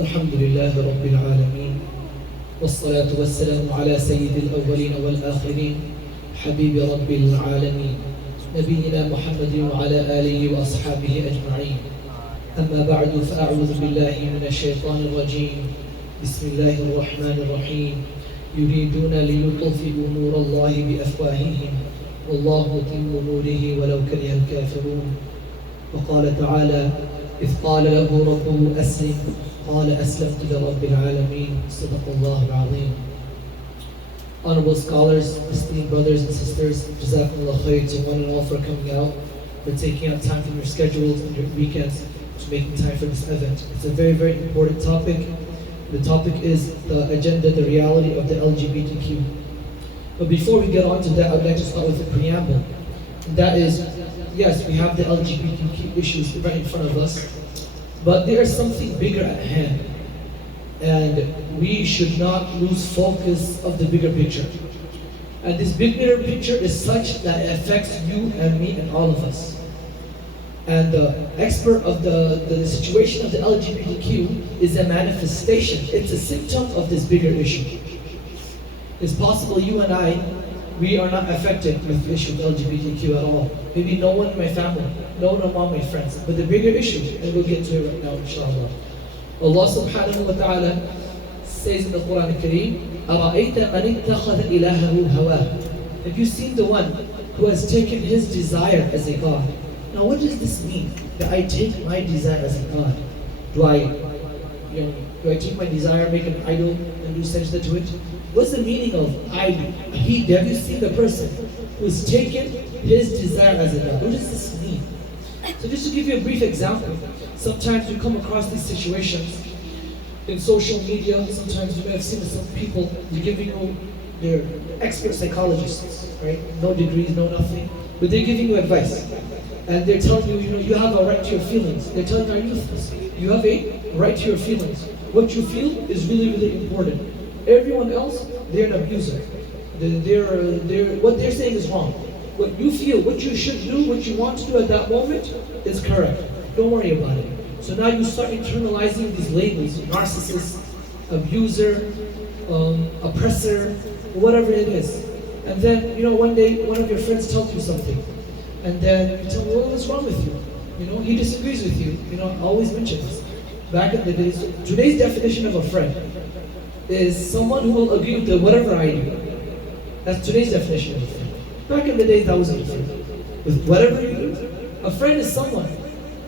الحمد لله رب العالمين والصلاة والسلام على سيد الأولين والآخرين حبيب رب العالمين نبينا محمد وعلى آله وأصحابه أجمعين. أما بعد فأعوذ بالله من الشيطان الرجيم. بسم الله الرحمن الرحيم. يريدون ليطفئوا نور الله بأفواههم والله متم نوره ولو كره الكافرون. وقال تعالى: إذ قال له ربه أسلم قال أسلمت لرب العالمين. صدق الله العظيم. Honorable scholars, esteemed brothers and sisters, Jazakumullah khair to one and all for coming out, for taking out time from your schedules and your weekends to making time for this event. It's a very, very important topic. The topic is the agenda, the reality of the LGBTQ. But before we get on to that, I'd like to start with a preamble. And that is, yes, we have the LGBTQ issues right in front of us, but there is something bigger at hand. And we should not lose focus of the bigger picture. And this bigger picture is such that it affects you and me and all of us. And the expert of the situation of the LGBTQ is a manifestation. It's a symptom of this bigger issue. It's possible you and I, we are not affected with the issue of LGBTQ at all. Maybe no one in my family, no one among my friends. But the bigger issue, and we'll get to it right now, inshallah. Allah subhanahu wa ta'ala says in the Quran al-Kareem, أَرَأَيْتَ مَنِ اتَّخَذَ إِلَهَهُ هَوَاهُ. Have you seen the one who has taken his desire as a God? Now what does this mean? That I take my desire as a God? Do I take my desire, make an idol, and do sajda to it? What's the meaning of idol? Have you seen the person who's taken his desire as a God? What does this mean? So just to give you a brief example, sometimes you come across these situations in social media. Sometimes you may have seen some people, they're giving you, they're expert psychologists, right? No degrees, no nothing, but they're giving you advice. And they're telling you, you have a right to your feelings. They're telling our youth this. You have a right to your feelings. What you feel is really, really important. Everyone else, they're an abuser. What they're saying is wrong. What you feel, what you should do, what you want to do at that moment is correct. Don't worry about it. So now you start internalizing these labels: narcissist, abuser, oppressor, whatever it is. And then, one day, one of your friends tells you something. And then you tell him, well, what's wrong with you? He disagrees with you. I always mention this. Back in the days, today's definition of a friend is someone who will agree with whatever I do. That's today's definition of a friend. Back in the days, that wasn't a friend. With whatever you do, a friend is someone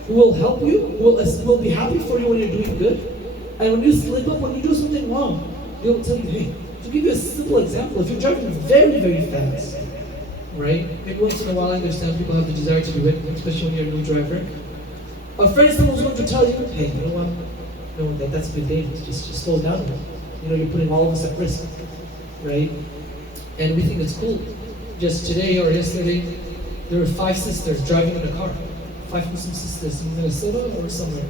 who will help you, who will be happy for you when you're doing good. And when you slip up, when you do something wrong, they will tell you, hey, to give you a simple example, if you're driving very, very fast, right? Maybe once in a while I understand people have the desire to do it, especially when you're a new driver. A friend is someone who's going to tell you, hey, you know what? No, that's a bit dangerous. Just slow down a bit. You're putting all of us at risk, right? And we think it's cool. Just today or yesterday, there were 5 sisters driving in a car. 5 Muslim sisters in Minnesota or somewhere.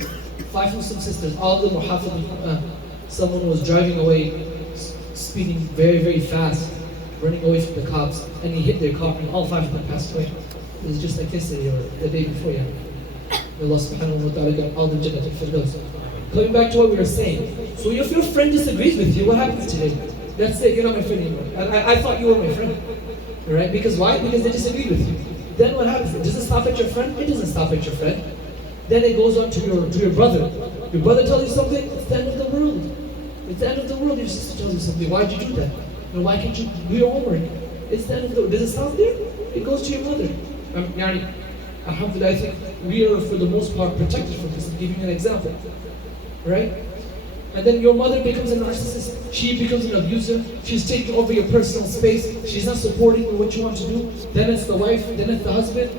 5 Muslim sisters, all of them were hafid al-Quran. Someone was driving away, speeding very, very fast, running away from the cops, and he hit their car, and all 5 of them passed away. It was just like yesterday or the day before, yeah. Allah subhanahu wa ta'ala got all the Jannah al-Firdaus. Coming back to what we were saying. So if your friend disagrees with you, what happens today? Let's say you're not my friend anymore. I thought you were my friend. Right? Because why? Because they disagree with you. Then what happens? Does it stop at your friend? It doesn't stop at your friend. Then it goes on to your brother. Your brother tells you something, it's the end of the world. It's the end of the world. Your sister tells you something. Why'd you do that? Why can't you do your homework? It's the end of the world. Does it stop there? It goes to your mother. Alhamdulillah, I think we are for the most part protected from this. I'm giving you an example. Right? And then your mother becomes a narcissist. She becomes an abuser. She's taking over your personal space. She's not supporting what you want to do. Then it's the wife. Then it's the husband.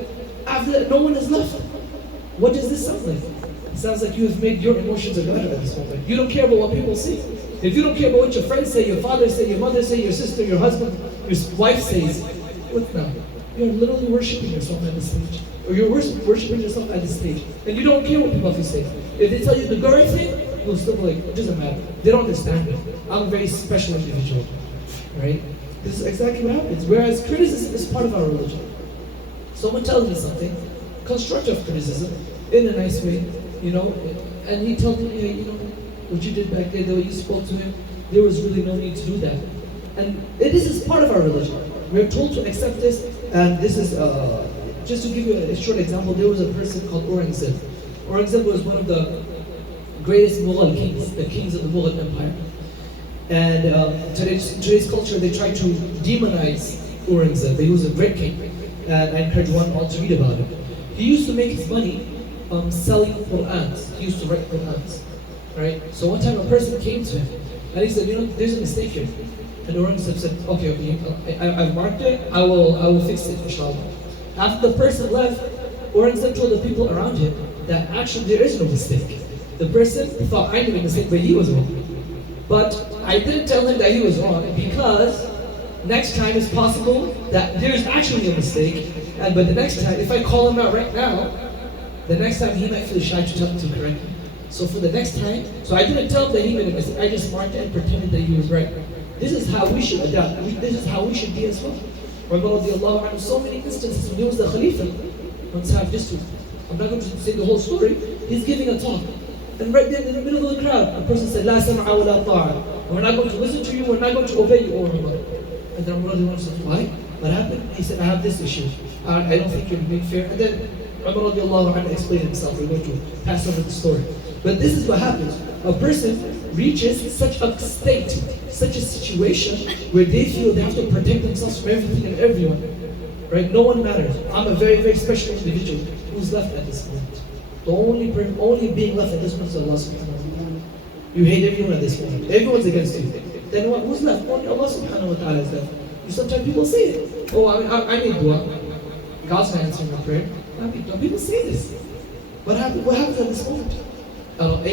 After that, no one is left. What does this sound like? It sounds like you have made your emotions a god at this moment. You don't care about what people say. If you don't care about what your friends say, your father say, your mother say, your sister, your husband, your wife says, what now? You're literally worshiping yourself at this stage. Or you're worshiping yourself at this stage. And you don't care what people have to say. If they tell you the right thing, will still be like, it doesn't matter. They don't understand me. I'm a very special individual, right? This is exactly what happens. Whereas criticism is part of our religion. Someone tells me something, constructive criticism, in a nice way, and he tells me, hey, what you did back there, the way you spoke to him, there was really no need to do that. And this is part of our religion. We're told to accept this, and this is, just to give you a short example, there was a person called Aurangzeb. Aurangzeb was one of the greatest Mughal kings, the kings of the Mughal Empire. And today's culture, they try to demonize Aurangzeb, but he was a great king. And I encourage one all to read about it. He used to make his money selling Qur'ans. He used to write Qur'ans, right? So one time a person came to him, and he said, there's a mistake here. And Aurangzeb said, okay, I've marked it, I will fix it, inshallah. After the person left, Aurangzeb told the people around him that actually there is no mistake. The person thought I made a mistake, but he was wrong. But I didn't tell him that he was wrong because next time it's possible that there's actually a mistake, but the next time, if I call him out right now, the next time he might feel shy to correct me. So for the next time, so I didn't tell him that he made a mistake, I just marked it and pretended that he was right. This is how we should adapt. This is how we should be as well. So many instances when he was the Khalifa, once I'm not going to say the whole story, he's giving a talk. And right there in the middle of the crowd, a person said, La sam'a wa la ta'a. We're not going to listen to you, we're not going to obey you, O Umar. And then Umar said, why? What happened? He said, I have this issue. I don't think you're being fair. And then Umar explained himself. We're going to pass over the story. But this is what happens. A person reaches such a state, such a situation where they feel they have to protect themselves from everything and everyone. Right? No one matters. I'm a very, very special individual. Who's left at this moment? The only being left at this moment is Allah subhanahu wa ta'ala. You hate everyone at this moment. Everyone's against you. Then what? Who's left? Only Allah subhanahu wa ta'ala is left. Sometimes people say it. Oh, I need dua. God's not answering my prayer. People say this. What happens at this moment? Have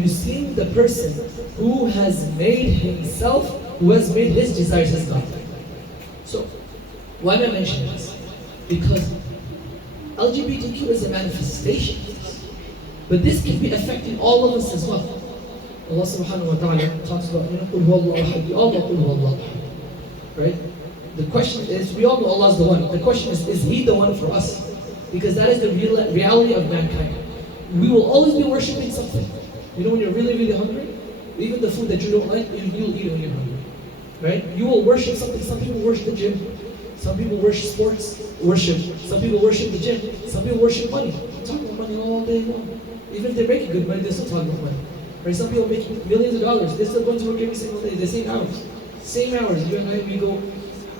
you seen the person who has made his desires his God? So, why am I mentioning this? Because LGBTQ is a manifestation. But this can be affecting all of us as well. Allah subhanahu wa ta'ala talks about, قُلْ هُوَ اللَّهُ أَحَدٌ. We all know قُلْ هُوَ اللَّهُ أَحَدٌ. Right? The question is, we all know Allah is the one. The question is He the one for us? Because that is the reality of mankind. We will always be worshipping something. When you're really, really hungry, even the food that you don't like, you'll eat when you're hungry. Right? You will worship something. Some people worship the gym. Some people worship sports. Some people worship the gym. Some people worship money. They talk about money all day long. Even if they're making good money, they still talk about money. Right? Some people make millions of dollars. They're still going to work every single day. The same hours. Same hours. You and I, we go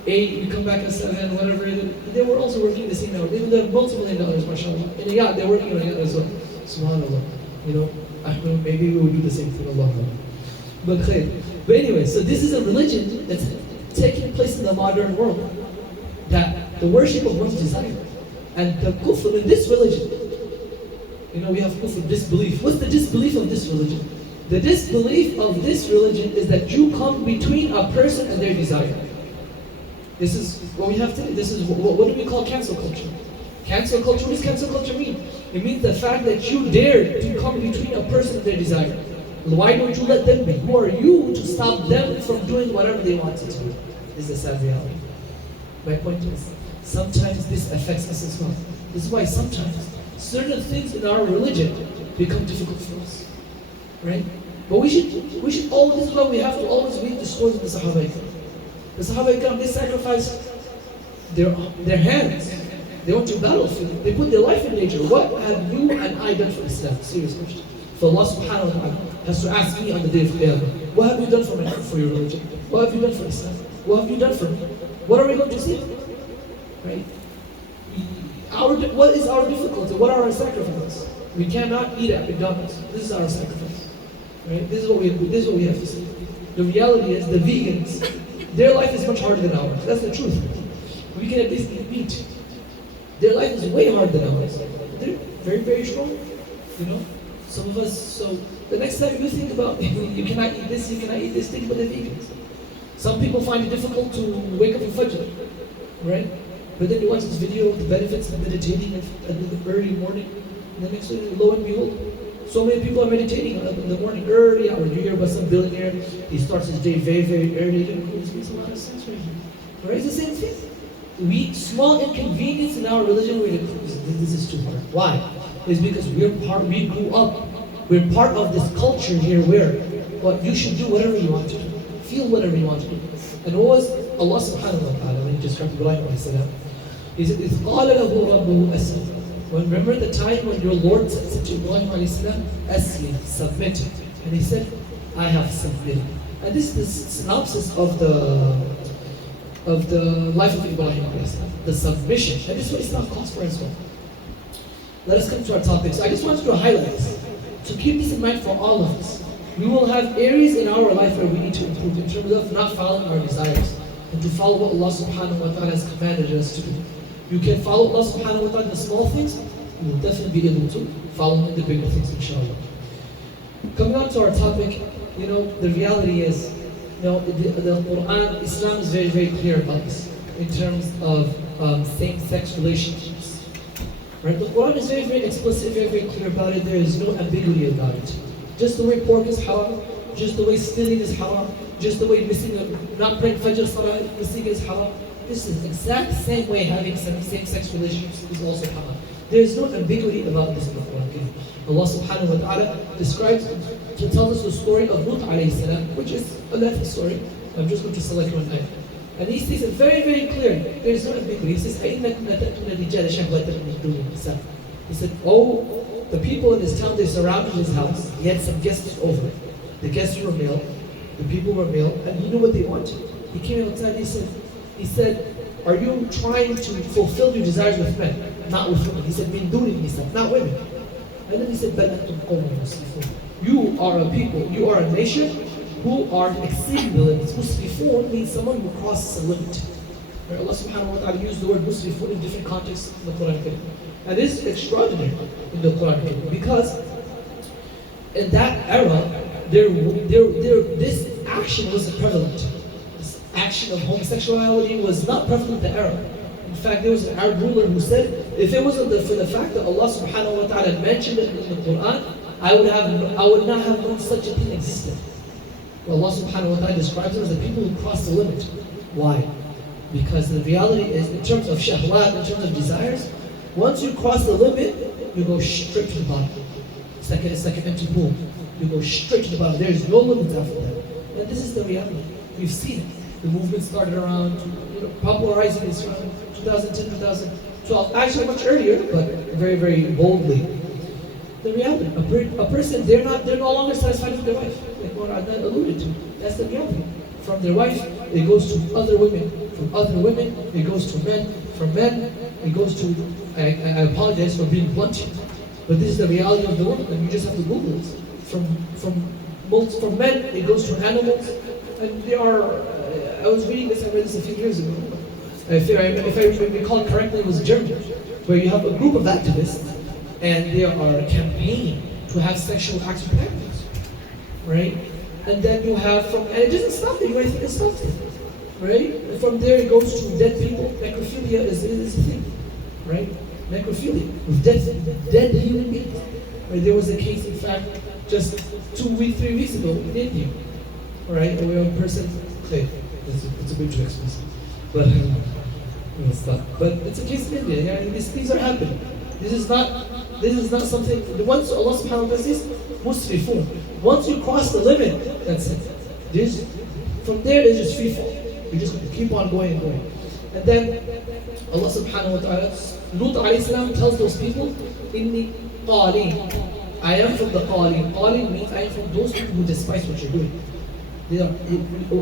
8, we come back at 7, whatever. They were also working the same hours. Even though they're multi-million dollars, mashallah. And yeah, they're working on it as well. Subhanallah. Maybe we will do the same thing. Allah. But anyway, so this is a religion that's taking place in the modern world. That the worship of one's desire. And the kufr in this religion, we have kufr, disbelief. What's the disbelief of this religion? The disbelief of this religion is that you come between a person and their desire. This is what we have today. This is what do we call cancel culture? Cancel culture, what does cancel culture mean? It means the fact that you dare to come between a person and their desire. Why don't you let them be? Who are you to stop them from doing whatever they want to do? This is a sad reality. My point is, sometimes this affects us as well. This is why sometimes certain things in our religion become difficult for us. Right? But we should always, this is why we have to always read the stories of the Sahaba Ikram. The Sahaba Ikram, they sacrificed their hands. They went to a battlefield. They put their life in danger. What have you and I done for Islam? Serious question. So Allah subhanahu wa ta'ala has to ask me on the day of Qiyamah, what have you done for your religion? What have you done for Islam? What have you done for me? What are we going to see? Right? What is our difficulty? What are our sacrifices? We cannot eat at McDonald's. This is our sacrifice. Right? This is what we have to see. The reality is the vegans, their life is much harder than ours. That's the truth. We can at least eat meat. Their life is way harder than ours. They're very, very strong. Some of us, so the next time you think about you cannot eat this, think about the vegans. Some people find it difficult to wake up for Fajr, right? But then you watch this video of the benefits of meditating at the early morning, and the next day, lo and behold, So many people are meditating in the morning early hour. You hear about some billionaire, he starts his day very, very early. It makes a lot of sense right here. Right? It's the same thing. Small inconvenience in our religion, this is too hard. Why? It's because we grew up, we're part of this culture here where you should do whatever you want to do, feel whatever you want to do. And what was Allah subhanahu wa ta'ala when he described Ibrahim alayhi salam? He said, إِذْ قَالَ لَهُ رَبُّهُ أَسْلِمْ. Remember the time when your Lord said to Ibrahim alayhi salam, Aslim, submit. And he said, I have submitted. And this is the synopsis of the life of Ibrahim alayhi salam, the submission. And this is what Islam calls for as well. Let us come to our topic. So I just wanted to highlight this. So keep this in mind for all of us. We will have areas in our life where we need to improve in terms of not following our desires and to follow what Allah subhanahu wa ta'ala has commanded us to do. You can follow Allah subhanahu wa ta'ala in the small things, you will definitely be able to follow Him in the bigger things, inshallah. Coming on to our topic, the reality is, the Quran, Islam is very, very clear about this in terms of same-sex relationships. Right? The Quran is very, very explicit, very, very clear about it. There is no ambiguity about it. Just the way pork is haram, just the way stealing is haram, just the way not praying Fajr Salah, missing is haram. This is the exact same way having same-sex relationships is also haram. There is no ambiguity about this in the Quran. Allah subhanahu wa ta'ala describes, to tell us the story of Lut alayhi salam, which is a lengthy story. I'm just going to select one ayah. And he says it very, very clearly. There is no ambiguity. He says, He said, oh, the people in his town, they surrounded his house. He had some guests over. The guests were male. The people were male. And he knew what they wanted. He came outside and he said, are you trying to fulfill your desires with men? Not with women. He said, min duni nisa, not women. And then he said, you are a people, you are a nation who are exceeding the limits. Musrifun means someone who crosses a limit. Right? Allah subhanahu wa ta'ala used the word musrifun in different contexts in the Quran. And this is extraordinary in the Quran because in that era, this action wasn't prevalent. This action of homosexuality was not prevalent in the era. In fact, there was an Arab ruler who said, if it wasn't for the fact that Allah subhanahu wa ta'ala mentioned it in the Quran, I would not have known such a thing existed. Well, Allah subhanahu wa ta'ala describes them as the people who cross the limit. Why? Because the reality is, in terms of shahwat, in terms of desires, once you cross the limit, you go straight to the bottom. It's like an empty pool. You go straight to the bottom. There is no limit after that. And this is the reality. We've seen it. The movement started around, popularizing this around 2010, 2012. Actually, much earlier, but very, very boldly. The reality, a person, they're no longer satisfied with their wife, like what Adnan alluded to. That's the reality. From their wife, it goes to other women. From other women, it goes to men. From men, it goes to, I apologize for being blunt here, but this is the reality of the world, and you just have to Google it. From men, it goes to animals, and they are, I was reading this, I read this a few years ago. If I recall correctly, it was Germany, where you have a group of activists, and they are campaigning to have sexual acts with animals, right? And then you have and it doesn't stop there, you think it stops there, right? And from there it goes to dead people. Necrophilia is a thing, right? Necrophilia with dead human beings. Right? There was a case, in fact, just 3 weeks ago in India, right? Where a person, it's a bit too expensive, but stop. But it's a case in India. Yeah, these things are happening. This is not something. Once Allah subhanahu wa ta'ala says, musrifun. Once you cross the limit, that's it. From there, it's just free fall. You just keep on going and going. And then Allah subhanahu wa ta'ala, Lut alayhi salam tells those people, Inni qaleen. I am from the qaleen. Qaleen means I am from those people who despise what you're doing.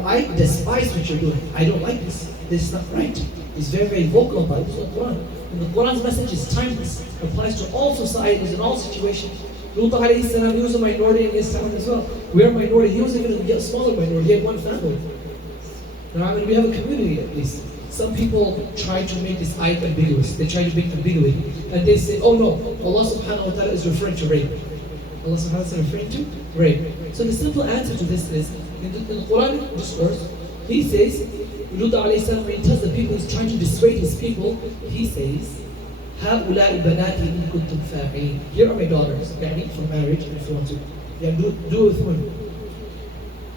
I despise what you're doing. I don't like this. This is not right. It's very, very vocal about it. It's the Quran. And the Quran's message is timeless. It applies to all societies and all situations. Lut alayhi salam, he was a minority in his town as well. We're a minority. He was even a smaller minority. He had one family. Now, we have a community at least. Some people try to make this ayat ambiguous. They try to make ambiguity. And they say, oh no, Allah subhanahu wa ta'ala is referring to rape. Allah subhanahu wa ta'ala is referring to rape. So the simple answer to this is, in the Quranic discourse, he says, Lut alayhi salam, when he tells the people he's trying to dissuade his people, he says, هؤلاء بناتي إن كنتم فاعلين. Here are my daughters. يعني for marriage if you want to. Yeah, do it with women.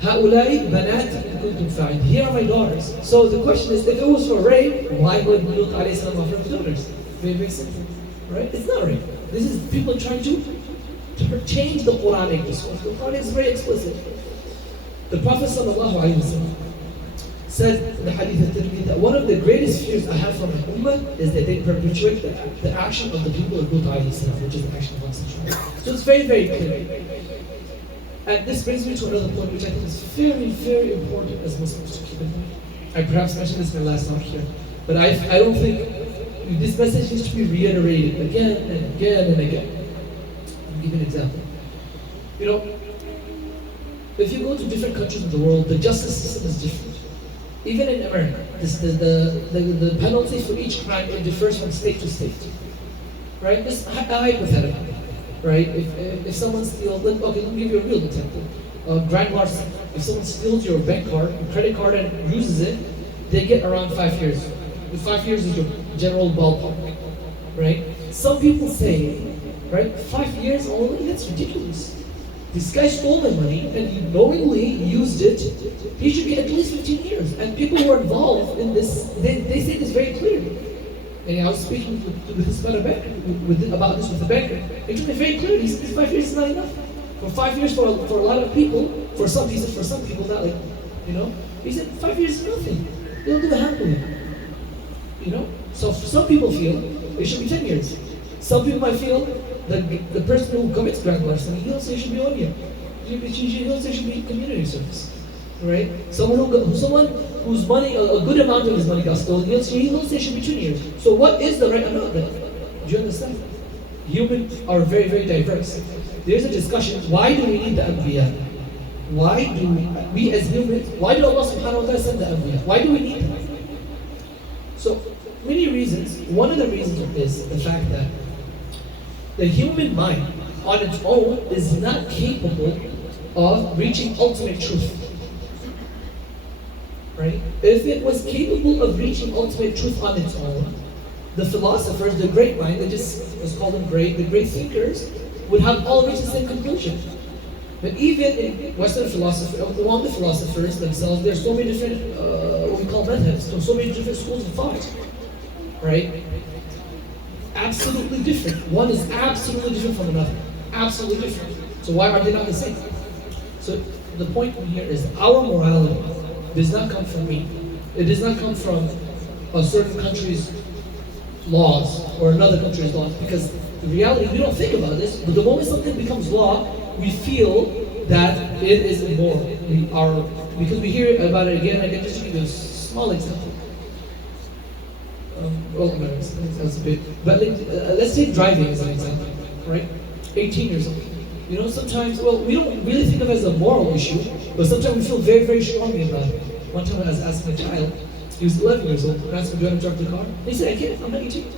هؤلاء بناتي إن كنتم فاعلين. Here are my daughters. So the question is, if it was for rape, why would Lut alayhi salam offer his daughters? Very simple, right? It's not rape. This is people trying to change the Quranic discourse. The Quran is very explicit. The Prophet sallallahu alaihi wasallam said in the hadith al-Tirmidhi that one of the greatest fears I have from the ummah is that they perpetuate the action of the people of Lut alayhi salam, which is the action of homosexuality. So it's very, very clear. And this brings me to another point which I think is very, very important as Muslims to keep in mind. I perhaps mentioned this in my last talk here, but I don't think this message needs to be reiterated again and again and again. I'll give you an example. You know, if you go to different countries in the world, the justice system is different. Even in America, the penalty for each crime, it differs from state to state. Right? It's hypothetical. Right? If someone steals, okay, let me give you a real example. Grand larceny. If someone steals your bank card, your credit card, and uses it, they get around 5 years. 5 years is your general ballpark. Right? Some people say, right, 5 years only? That's ridiculous. This guy stole my money and he knowingly used it. He should get at least 15 years. And people who are involved in this, they say this very clearly. And I was speaking with this about about this with the banker. He told me very clearly, he said 5 years is not enough. For 5 years for a lot of people, for some people not like, you know. He said 5 years is nothing. They'll do it happily. You know? So some people feel it should be 10 years. Some people might feel that the person who commits grand larceny, he'll say it should be 1 year. He'll say it should be community service. Right? Someone whose money, a good amount of his money got stolen, he'll say it should be 2 years. So what is the right amount then? Do you understand? Humans are very, very diverse. There's a discussion, why do we need the Anbiya? Why do we as humans, why did Allah subhanahu wa ta'ala send the Anbiya? Why do we need them? So, many reasons. One of the reasons is the fact that the human mind on its own is not capable of reaching ultimate truth. Right? If it was capable of reaching ultimate truth on its own, the philosophers, the great mind, let's call them great, the great thinkers, would have all reached the same conclusion. But even in Western philosophy, among the philosophers themselves, there's so many different, what we call methods, so many different schools of thought. Right? Absolutely different. One is absolutely different from another. Absolutely different. So why are they not the same? So the point here is our morality does not come from me. It does not come from a certain country's laws or another country's laws. Because the reality, we don't think about this, but the moment something becomes law, we feel that it is immoral. Because we hear about it again and again. Just to give you a small example. That's a bit. But let's take driving as an example, right? 18 years old. You know, sometimes, we don't really think of it as a moral issue, but sometimes we feel very, very strongly about it. One time I was asking a child, he was 11 years old, and I asked him, do you want to drive the car? He said, I can't, I'm not 18.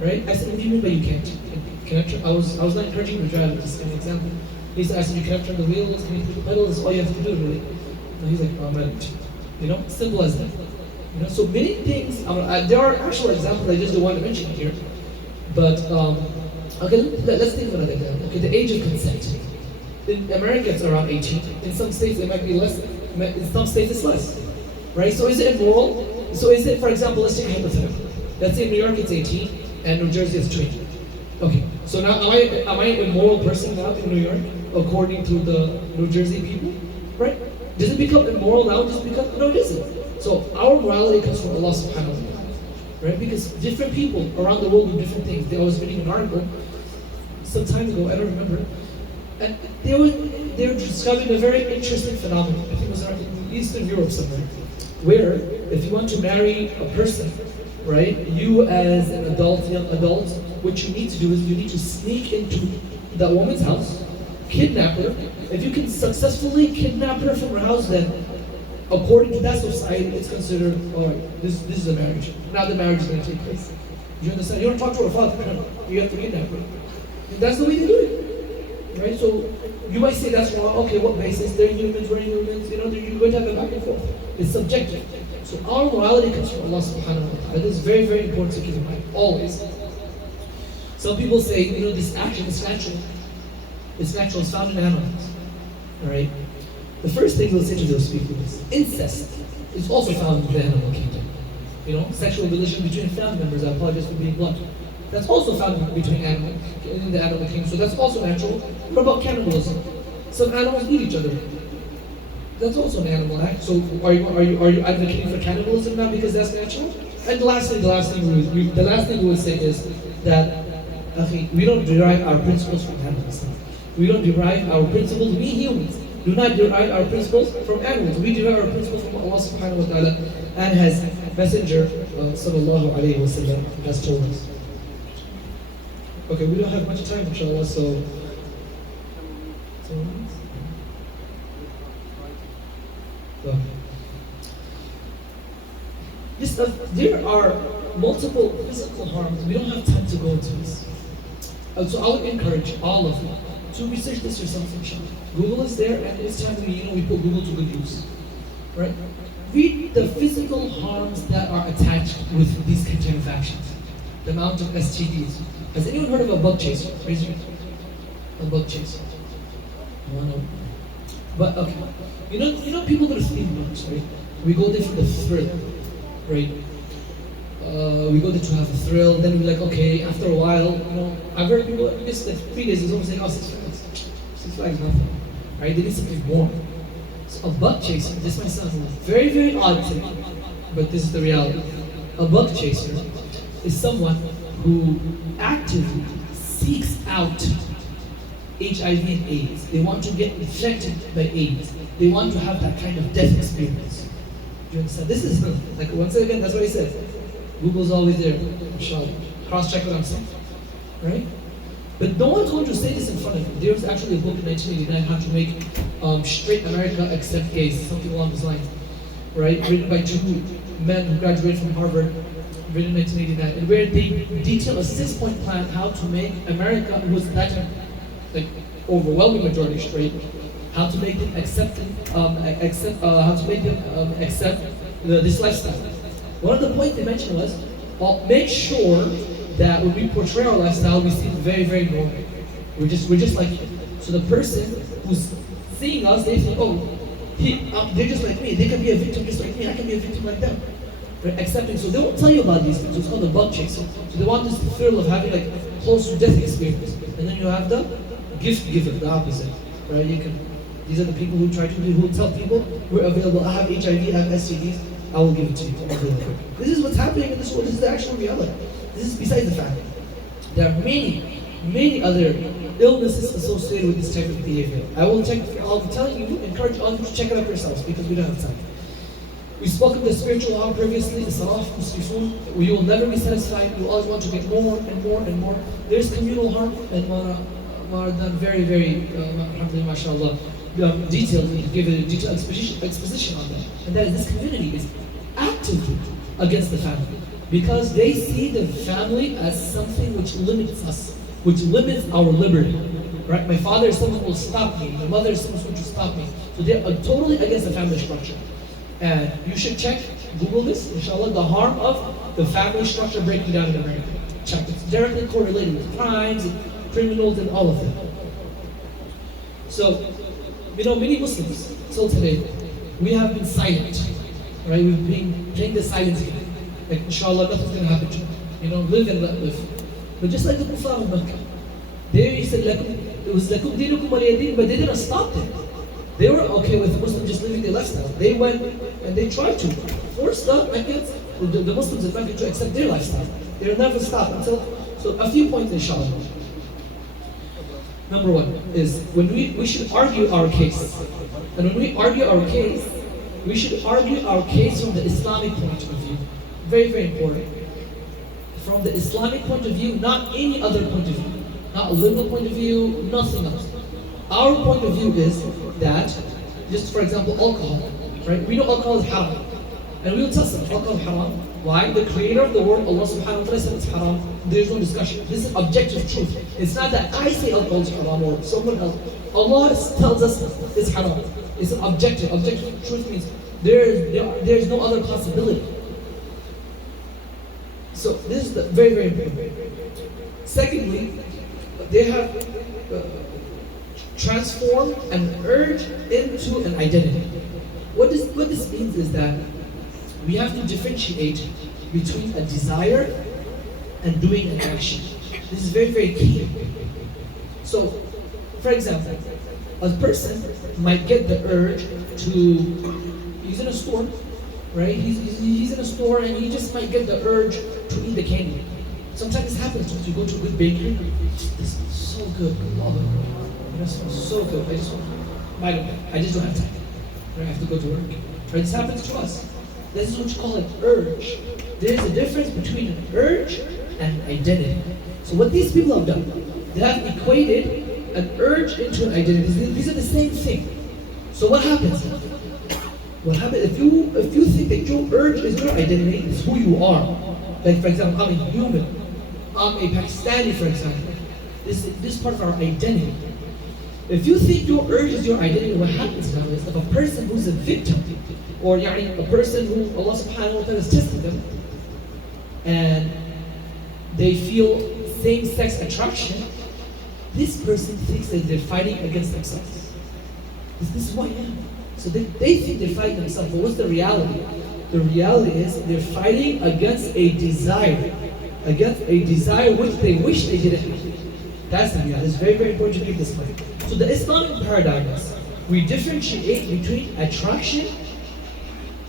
Right? I said, what do you mean by you can't? I was not encouraging him to drive, just an example. I said, you can't turn the wheels, can you push the pedals, that's all you have to do, really. And he's like, oh, I'm not 18. You know, simple as that. You know, so many things, there are actual examples I just don't want to mention here. But, okay, let's think of another example. Okay, the age of consent. In America, it's around 18. In some states, it might be less. In some states, it's less. Right? So is it immoral? So is it, for example, let's take a hypothetical. Let's say in New York, it's 18, and New Jersey, it's 20. Okay, so now am I an immoral person now in New York, according to the New Jersey people? Right? Does it become immoral now just because? No, it isn't. So our morality comes from Allah subhanahu wa ta'ala. Right? Because different people around the world do different things. I was reading an article some time ago, I don't remember, and they were describing a very interesting phenomenon. I think it was in Eastern Europe somewhere, where if you want to marry a person, right, you as an adult, young adult, what you need to do is you need to sneak into that woman's house, kidnap her. If you can successfully kidnap her from her house, then according to that society, it's considered, all right, this is a marriage. Now the marriage is going to take place. You understand? You don't talk to her father, no. You have to kidnap her. And that's the way they do it. Right? So you might say that's wrong. Okay, what basis? They're humans, we're humans. You know, you're going to have a back and forth. It's subjective. So our morality comes from Allah subhanahu wa ta'ala. It is very, very important to keep in mind, always. Some people say, this action is natural. It's natural, it's found in animals. Alright? The first thing we'll say to those people is incest is also found in the animal kingdom. Sexual relation between family members, I apologize for being blunt. That's also found in the animal kingdom, so that's also natural. What about cannibalism? Some animals eat each other. That's also an animal act. So are you advocating for cannibalism now because that's natural? And the last thing we would say is that we don't derive our principles from animals. We don't derive our principles. We humans do not derive our principles from animals. We derive our principles from Allah subhanahu wa ta'ala and His Messenger sallallahu alayhi wa sallam has told us. Okay, we don't have much time, inshallah, so there are multiple physical harms. We don't have time to go into this. So I would encourage all of you to research this yourself, inshallah. Google is there, and it's time we put Google to good use. Right? Read the physical harms that are attached with these kind of actions. The amount of STDs. Has anyone heard of a bug chaser? Raise your hand. A bug chaser. No. But okay. People go to theme parks, right? We go there for the thrill, right? We go there to have a thrill, then we're like, okay, after a while, I've heard people, just like 3 days, is almost saying, 6 Flags. 6 Flags, nothing. Right? They need something more. So a bug chaser, this might sound very, very odd to me, but this is the reality. A bug chaser is someone who actively seeks out HIV and AIDS. They want to get infected by AIDS. They want to have that kind of death experience. Do you understand? This is like, once again, that's what I said. Google's always there, inshallah. Cross-check what I'm saying, right? But no one's going to say this in front of you. There was actually a book in 1989, How to Make Straight America Accept Gays, something along those lines, right? Written by 2 men who graduated from Harvard, written in 1989, and where they detail a 6-point plan how to make America, who was that time, like overwhelming majority straight, how to make them accept this lifestyle. One of the points they mentioned was, make sure that when we portray our lifestyle, we seem very, very normal. We're just like you. So the person who's seeing us, they think, they're just like me. They can be a victim just like me. I can be a victim like them. They're accepting. So they won't tell you about these things. It's called the bug chaser. So they want this thrill of having like close to death experience. And then you have the gift giver, the opposite, right? These are the people who tell people, we're available. I have HIV, I have STDs. I will give it to you. This is what's happening in this world. This is the actual reality. This is besides the fact. There are many, many other illnesses associated with this type of behavior. I'll be telling you, encourage all of you to check it out yourselves because we don't have time. We spoke of the spiritual harm previously, the saraf, we will never be satisfied. You always want to get more and more and more. There's communal harm, and Mara done very, very, alhamdulillah, mashallah, detailed, we give a detailed exposition on that. And that is this community is actively against the family. Because they see the family as something which limits us, which limits our liberty. Right? My father is someone who will stop me. My mother is someone who will stop me. So they are totally against the family structure. And you should check, Google this, inshallah, the harm of the family structure breaking down in America. Check. It's directly correlated with crimes and criminals and all of that. So, many Muslims, till today, we have been silent. Right? We've been playing the silence game. Like, inshallah, nothing's going to happen to you. Live and let live. But just like the Kuffar of Makkah, they said, it was lakum dinukum waliyadin, but they didn't stop there. They were okay with the Muslims just living their lifestyle. They went and they tried to force the Meccans, the Muslims in Mecca to accept their lifestyle. They'll never stop until, so a few points inshallah. Number one is, when we should argue our case. And when we argue our case, we should argue our case from the Islamic point of view. Very, very important. From the Islamic point of view, not any other point of view. Not a liberal point of view, nothing else. Our point of view is that, just for example, alcohol. Right? We know alcohol is haram. And we will tell them alcohol is haram. Why? The creator of the world, Allah subhanahu wa ta'ala, said it's haram. There's no discussion. This is objective truth. It's not that I say alcohol is haram or someone else. Allah tells us it's haram. It's an objective. Objective truth means there's no other possibility. So this is very, very important. Secondly, they have transformed an urge into an identity. What this means is that we have to differentiate between a desire and doing an action. This is very, very key. So, for example, a person might get the urge to, he's in a store, right? He's in a store and he just might get the urge to eat the candy. Sometimes this happens when you go to a good bakery. This is so good. Oh, this smells so good. I just don't have time. I have to go to work. Right? This happens to us. This is what you call an urge. There is a difference between an urge and identity. So what these people have done, they have equated an urge into an identity. These are the same thing. So what happens? What happens if you think that your urge is your identity, is who you are. Like for example, I'm a human. I'm a Pakistani, for example. This is part of our identity. If you think your urge is your identity, what happens now is if a person who's a victim, or a person who Allah subhanahu wa ta'ala is testing them, and they feel same-sex attraction, this person thinks that they're fighting against themselves. This is who I am. So they think they're fighting themselves, but what's the reality? The reality is they're fighting against a desire which they wish they didn't have. That's the reality. It's very, very important to keep this in mind. So the Islamic paradigm is, we differentiate between attraction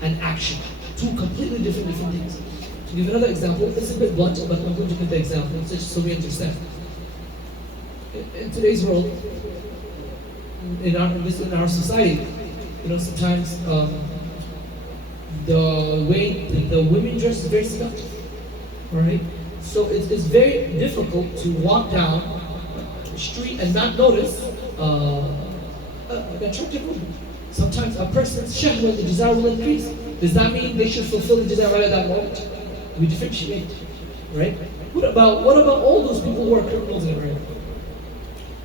and action. Two completely different things. To give another example, it's a bit blunt, but I'm going to give the example just so we understand. In today's world, in our society, sometimes the way the women dress is very seductive. Alright? So it's very difficult to walk down the street and not notice an attractive woman. Sometimes a person's shahwa, the desire will increase. Does that mean they should fulfill the desire right at that moment? We differentiate, right? What about all those people who are criminals in America?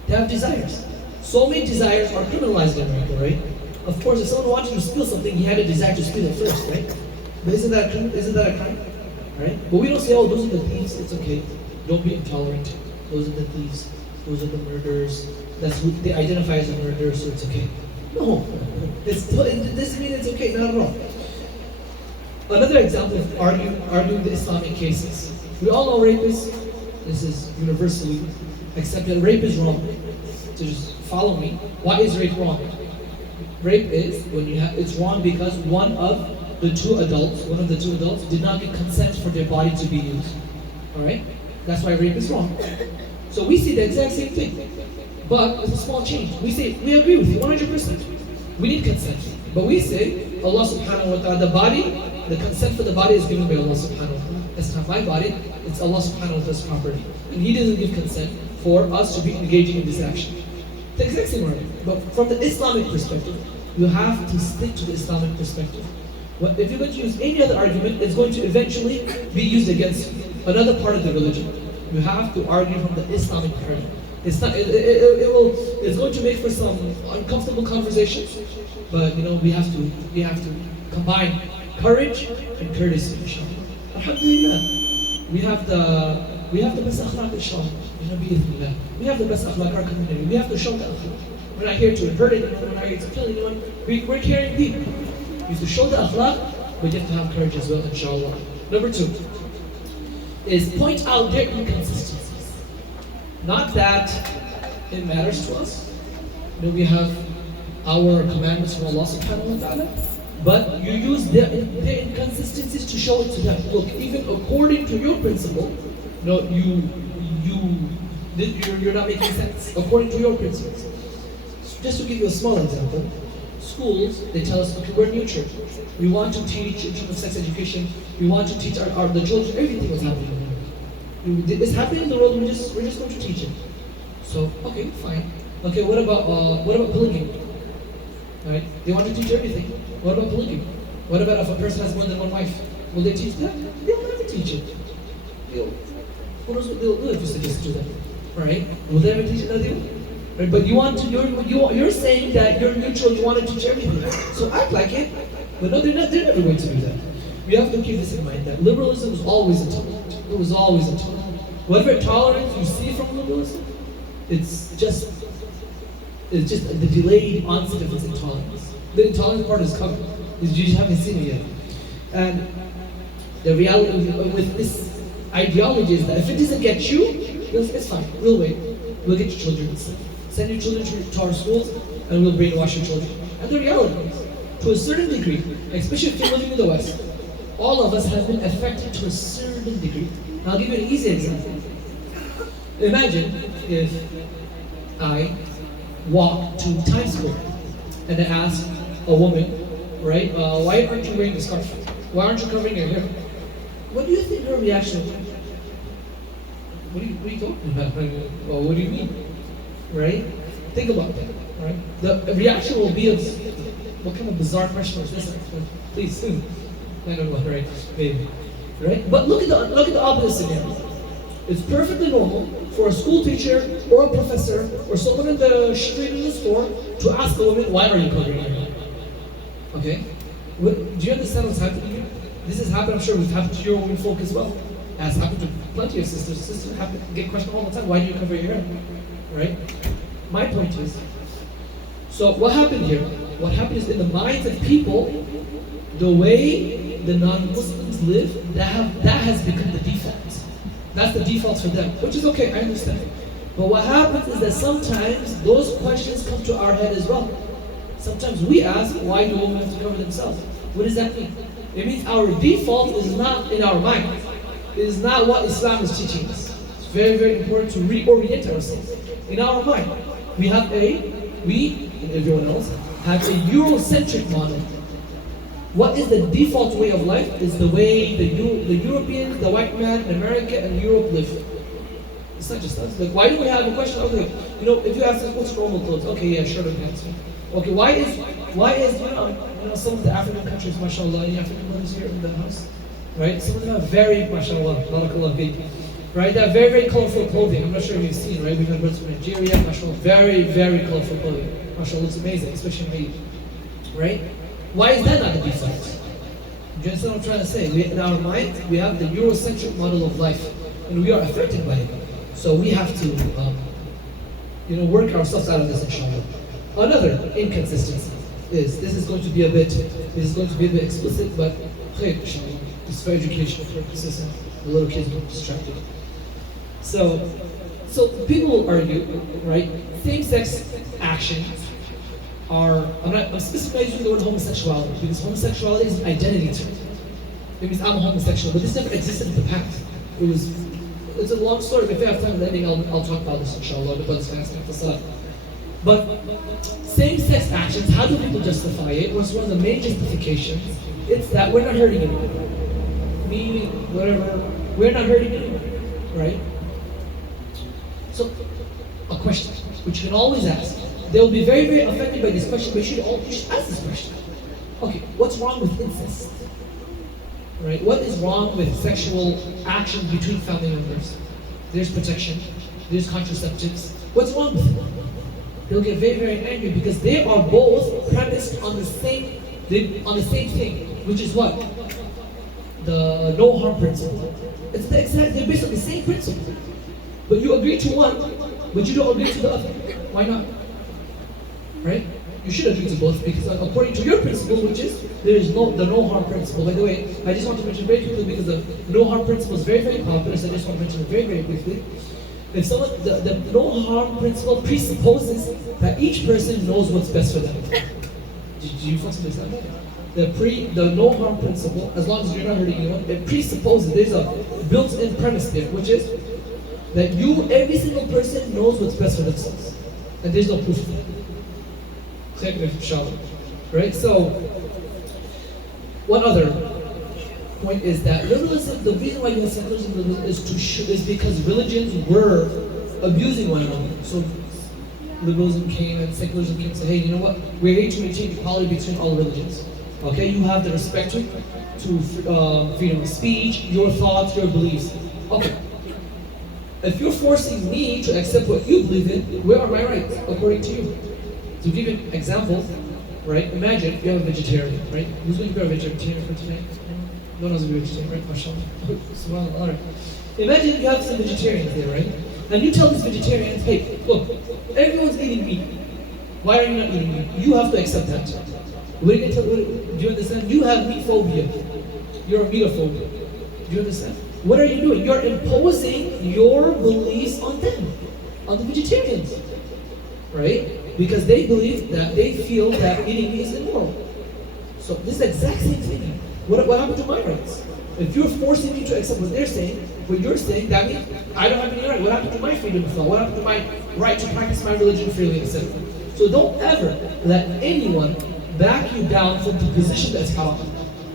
They have desires. So many desires are criminalized in America, right? Of course, if someone wanted to steal something, he had a desire to steal it first, right? But isn't that a crime? Right? But we don't say, oh, those are the thieves, it's okay. Don't be intolerant. Those are the thieves. Those are the murderers. That's who they identify as a murderer, so it's okay. No. It doesn't mean it's okay, not at all. Another example of arguing the Islamic cases. We all know rape is, this is universally accepted, rape is wrong. So just follow me. Why is rape wrong? Rape is it's wrong because one of the two adults did not get consent for their body to be used. Alright? That's why rape is wrong. So we see the exact same thing. But with a small change. We say, we agree with you 100%. We need consent. But we say, Allah subhanahu wa ta'ala, the consent for the body is given by Allah subhanahu wa ta'ala. It's not my body, it's Allah subhanahu wa ta'ala's property. And He doesn't give consent for us to be engaging in this action. The exact same argument. But from the Islamic perspective, you have to stick to the Islamic perspective. If you're going to use any other argument, it's going to eventually be used against you. Another part of the religion. You have to argue from the Islamic paradigm. It's going to make for some uncomfortable conversations, but we have to combine courage and courtesy, inshallah. Alhamdulillah. We have the best akhlaq, inshallah. We have the best akhlaq in our community. We have to show the akhlaq. We're not here to hurt anyone, we're not here to kill anyone. We're caring people. You have to show the akhlaq, but you have to have courage as well, inshallah. Number 2 is point out their inconsistencies. Not that it matters to us. We have our commandments from Allah subhanahu wa ta'ala, but you use their inconsistencies to show it to them. Look, even according to your principle, you're not making sense according to your principles. Just to give you a small example, schools, they tell us, okay, we're neutral. We want to teach in terms of sex education. We want to teach the children everything what's happening. It's happening in the world. We're just going to teach it. So okay, fine. Okay, what about polygamy? Right? They want to teach everything. What about polygamy? What about if a person has more than one wife? Will they teach that? They'll never teach it. Who knows what they'll do if you suggest to them? Right? Will they ever teach it? No, they won't. Right? But you're saying that you're neutral. You want to teach everything. So act like it. But no, they're never going to do that. We have to keep this in mind that liberalism was always intolerant. It was always intolerant. Whatever tolerance you see from liberalism, it's just the delayed onset of its intolerance. The intolerance part is coming. You just haven't seen it yet. And the reality with this ideology is that if it doesn't get you, it's fine. We'll wait. We'll get your children instead. Send your children to our schools, and we'll brainwash your children. And the reality is, to a certain degree, especially if you're living in the West, all of us have been affected to a certain degree. And I'll give you an easy example. Imagine if I walk to Times Square and I ask a woman, right, why aren't you wearing a scarf? Why aren't you covering your hair? What do you think her reaction would be? What are you talking about? Well, what do you mean? Right? Think about that. Right? The reaction will be of what kind of bizarre question is this? Please, I don't know, right? Maybe. Right? But look at the opposite scenario. It's perfectly normal for a school teacher or a professor or someone in the street in the store to ask a woman, why are you covering your hair? Okay? Do you understand what's happening here? This has happened, I'm sure it's happened to your women folk as well. It has happened to plenty of sisters. Sisters get questioned all the time, why do you cover your hair? Right? My point is, so what happened here? What happened is in the minds of people, the way the non-Muslims live, that has become the default. That's the default for them, which is okay, I understand. But what happens is that sometimes those questions come to our head as well. Sometimes we ask, why do women have to cover themselves? What does that mean? It means our default is not in our mind. It is not what Islam is teaching us. It's very, very important to reorient ourselves. In our mind, we and everyone else, have a Eurocentric model. What is the default way of life is the way the Europeans, the white man in America and Europe live. It's not just us. Like, why do we have a question? Okay, if you ask us what's normal clothes, okay, yeah, shirt and pants. Okay, why is some of the African countries, mashallah, any African brothers here in the house, right? Some of them have very, mashallah, barakallah, big, right? They have very, very colorful clothing. I'm not sure if you've seen, right? We've had brothers from Nigeria, mashallah, very, very colorful clothing. Mashallah, looks amazing, especially in Eid, right? Why is that not the default? Do you understand what I'm trying to say? In our mind, we have the Eurocentric model of life, and we are affected by it. So we have to, work ourselves out of this, inshallah. Another inconsistency is, this is going to be a bit explicit, but inshallah, it's for educational purposes, and the little kids get distracted. So people will argue, right? Same-sex actions are, I'm specifically using the word homosexuality, because homosexuality is an identity term. It means I'm homosexual, but this never existed in the past. It's a long story, but if I have time later, I'll talk about this, inshallah, but same-sex actions, how do people justify it? What's one of the main justifications? It's that we're not hurting anyone. Me, whatever, we're not hurting anyone, right? So, a question, which you can always ask. They'll be very, very affected by this question, but you should ask this question. Okay, what's wrong with incest? Right? What is wrong with sexual action between family members? There's protection, there's contraceptives. What's wrong with it? They'll get very, very angry because they are both premised on the same thing, which is what? The no harm principle. They're based on the same principle. But you agree to one, but you don't agree to the other. Why not? Right? You should agree to both because according to your principle, which is there is the no harm principle. By the way, I just want to mention very quickly because the no harm principle is very, very popular, so I just want to mention it very, very briefly. If the no harm principle presupposes that each person knows what's best for them. Do you folks understand that? The no harm principle, as long as you're not hurting anyone, it presupposes there's a built-in premise there, which is that every single person knows what's best for themselves, and there's no proof of that. Right? So, one other point is that liberalism, the reason why you have secularism is because religions were abusing one another. So liberalism came and secularism came and said, hey, you know what? We're here to maintain equality between all religions. Okay, you have the respect to freedom of speech, your thoughts, your beliefs. Okay. If you're forcing me to accept what you believe in, where are my rights, according to you? To give you an example, right? Imagine you have a vegetarian, right? Who's going to be a vegetarian for today? No one is a vegetarian, right? MashaAllah. Imagine you have some vegetarians there, right? And you tell these vegetarians, hey, look, everyone's eating meat. Why are you not eating meat? You have to accept that. What are you going to tell? Do you understand? You have meat phobia. You're a meatophobe. Do you understand? What are you doing? You're imposing your beliefs on them, on the vegetarians, right? Because they believe that, they feel that eating meat is immoral. So this is the exact same thing. What happened to my rights? If you're forcing me to accept what they're saying, what you're saying, that means I don't have any right. What happened to my freedom of thought? What happened to my right to practice my religion freely, etc.? So don't ever let anyone back you down from the position that's haram.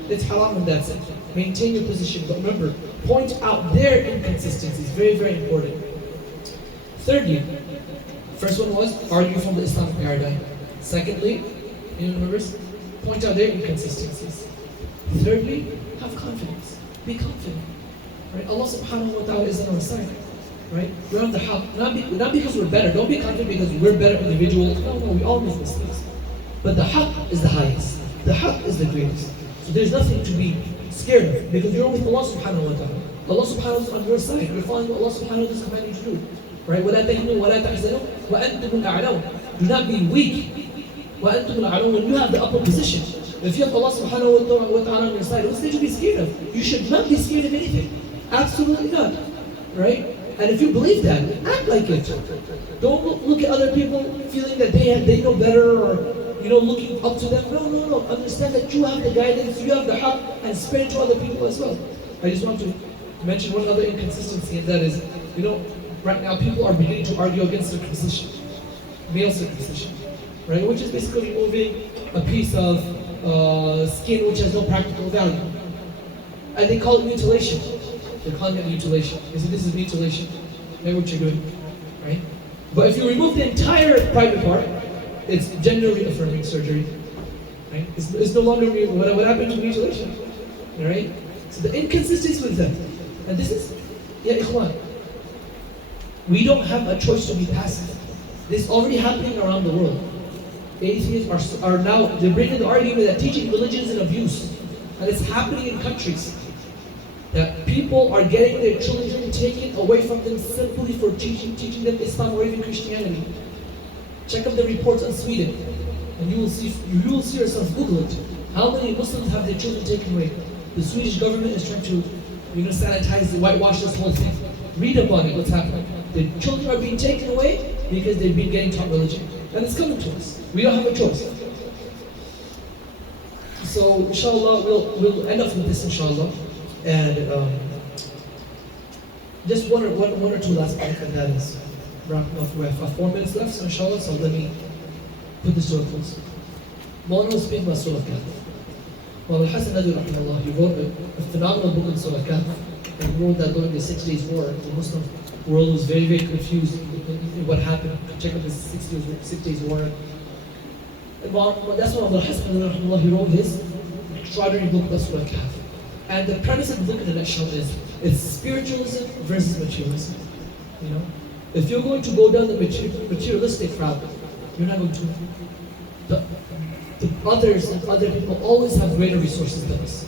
It's haram and that's it. Maintain your position, but remember, point out their inconsistencies. Very, very important. Thirdly, first one was argue from the Islamic paradigm. Secondly, remember, point out their inconsistencies. Thirdly, have confidence. Be confident. Right? Allah subhanahu wa ta'ala is on our side. Right? We're on the haq. Not because we're better. Don't be confident because we're better individuals. No, we all make mistakes. But the haq is the highest. The haq is the greatest. So there's nothing to be scared of because you're with Allah subhanahu wa ta'ala. Allah subhanahu wa ta'ala is on your side. You're following what Allah subhanahu wa ta'ala is commanding you to do. Right? وَلَا تَهِنُوا وَلَا تَحْزَنُوا وَأَنْتُمُ الْأَعْلَوْنَ. Do not be weak. وَأَنْتُمُ الْأَعْلَوْنَ. When you have the upper position. If you have Allah subhanahu wa ta'ala on your side, what's there to be scared of? You should not be scared of anything. Absolutely not. Right? And if you believe that, act like it. Don't look at other people feeling that they know better or looking up to them. No. Understand that you have the guidance, you have the haq, and spread it to other people as well. I just want to mention one other inconsistency, and that is, right now people are beginning to argue against circumcision, male circumcision, right? Which is basically removing a piece of skin which has no practical value. And they call it mutilation. They're calling it mutilation. They say this is mutilation. That's what you're doing, right? But if you remove the entire private part, it's gender reaffirming surgery, right? It's no longer what happened to mutilation, right? So the inconsistency with them, and this is, ikhwan, we don't have a choice to be passive. This is already happening around the world. Atheists are now, they're bringing the argument that teaching religion is an abuse, and it's happening in countries. That people are getting their children taken away from them simply for teaching them Islam or even Christianity. Check out the reports on Sweden, and you will see yourself. Google it. How many Muslims have their children taken away? The Swedish government is trying to, sanitize, whitewash this whole thing. Read about it. What's happening? The children are being taken away because they've been getting taught religion, and it's coming to us. We don't have a choice. So, inshallah, we'll end up with this, inshallah. And just one or two last points, and that is wrapping up. We have 4 minutes left, so inshallah, so let me put this to a close. Maulana was speaking about Surah Kahf. Maulana Hassan Nadi rahimahullah, he wrote a phenomenal book on Surah Kahf, and he wrote that during the 6 days war, the Muslim world was very, very confused in what happened. Check out the 6 days war. And that's why Maulana Hassan Nadi rahimahullah, he wrote his extraordinary book about Surah Kahf. And the premise of the book in a nutshell is it's spiritualism versus materialism. If you're going to go down the materialistic route, you're not going to. The other people always have greater resources than us.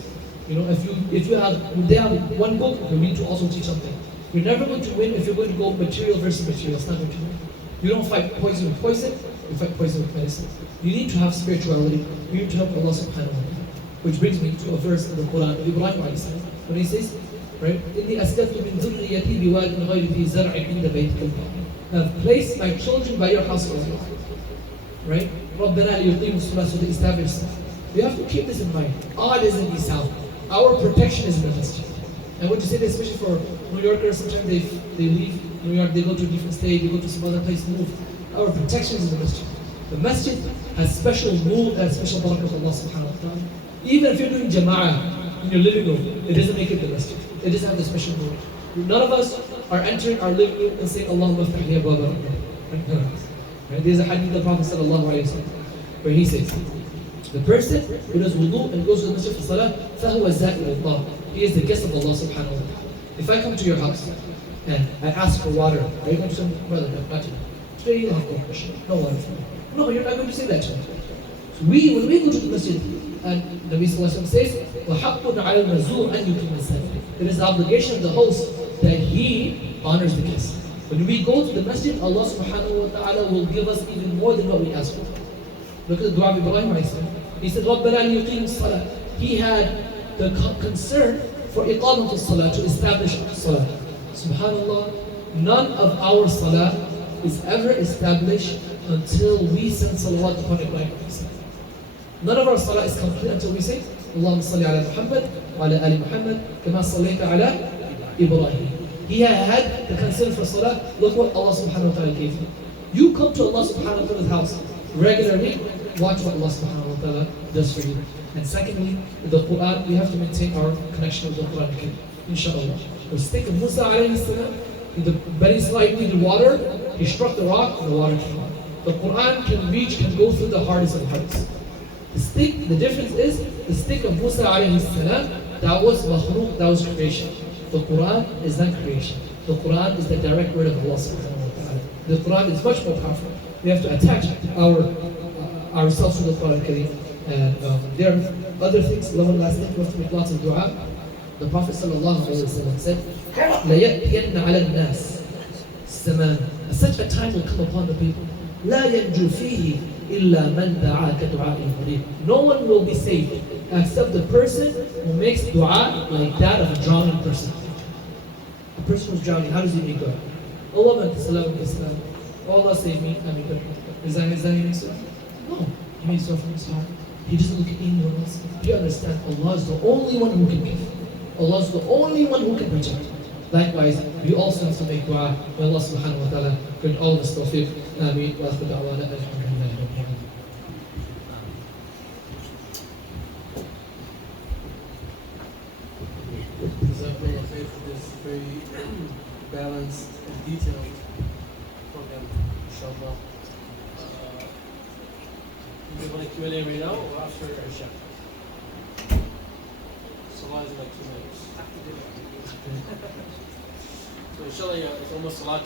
If they have one book, you need to also teach something. You're never going to win if you're going to go material versus material. It's not going to win. You don't fight poison with poison. You fight poison with medicine. You need to have spirituality. You need to have Allah subhanahu wa ta'ala. Which brings me to a verse in the Quran, Ibrahim alayhi salam, when he says, right, إِنِّي أَسْكَفْتُ مِنْ ذُرِّيَّتِي بِوَادٍ غَيْرِ ذِي زَرْعٍ عِنْدَ بَيْتِكَ الْمُحَرَّمِ. I've placed my children by your house, O Allah. Right? رَبَّنَا لِيُقِيمُوا الصَّلَاةَ so they establish salah. We have to keep this in mind. Allah is in the south. Our protection is in the masjid. And what you say that especially for New Yorkers, sometimes they leave New York, they go to a different state, they go to some other place, move. Our protection is in the masjid. The masjid has special rule and special barakah of Allah subhanahu wa ta'ala. Even if you're doing jama'ah in your living room, it doesn't make it the masjid. It doesn't have the special rule. None of us are entering our living room and saying, Allahumma aftah li abwaba rahmah. Right? There's a hadith of the Prophet sallallahu alayhi wa sallam where he says, the person who does wudu and goes to the masjid for salah, فَهُوَ زَائِرُ اللَّهِ. He is the guest of Allah subhanahu wa ta'ala. If I come to your house and I ask for water, are you going to say, brother, no, not today. Today you don't have water. No water for me. No, you're not going to say that to me. So when we go to the masjid, and Nabi Sallallahu Alaihi Wasallam says, وَحَقٌّ عَلَى الْمَزُورِ أَنْ يُقِيمَ الصَّلَاةَ. It is the obligation of the host that He honors the guest. When we go to the masjid, Allah subhanahu wa ta'ala will give us even more than what we ask for. Look at the dua of Ibrahim alayhi salam. He said, رَبَّنَا لِيُقِيمُ الصَّلَاةِ. He had the concern for iqamat al-salah, to establish salah. Subhanallah, none of our salah is ever established until we send salawat upon Ibrahim. None of our salah is complete until we say, Allahumma salli ala Muhammad wa ala ali Muhammad kama sallayta ala Ibrahim. He had the concern for salah. Look what Allah subhanahu wa ta'ala gave him. You come to Allah subhanahu wa ta'ala's house regularly, watch what Allah subhanahu wa ta'ala does for you. And secondly, the Quran, we have to maintain our connection with the Quran, inshallah. The stick of Musa alayhi salam, the Bani Israel needed water, he struck the rock and the water came out. The Quran can go through the hardest of hearts. The stick, the difference is, the stick of Musa alayhi salam, that was makhluk, that was creation. The Quran is not creation. The Quran is the direct word of Allah subhanahu wa ta'ala. The Quran is much more powerful. We have to attach ourselves to the Quran. And there are other things. Last thing, we have to make lots of dua. The Prophet sallallahu alaihi wasallam said, لَيَأْتِيَنَّ عَلَى النَّاسِ الزَّمَانُ. Such a time will come upon the people. لَا يَنْجُو فِيهِ إِلَّا مَنْ دَعَا كَدُعَاءِ الْمَرِيضِ. No one will be saved except the person who makes dua like that of a drowning person. A person who's drowning, how does he make dua? Allah Allah save me. Is that no. He makes dua from his heart. He doesn't look at anyone else. Do you understand? Allah is the only one who can give. Allah is the only one who can protect. Likewise, we also have to make dua. May Allah subhanahu wa ta'ala grant all of us tawfiq. Ameen. Wa akhir da'wana. Alhamdulillah. Jazakallah khair for this very balanced and detailed program, inshallah. You want a Q&A right now or after Isha? Salah is like 2 minutes. So inshallah, it's almost Salat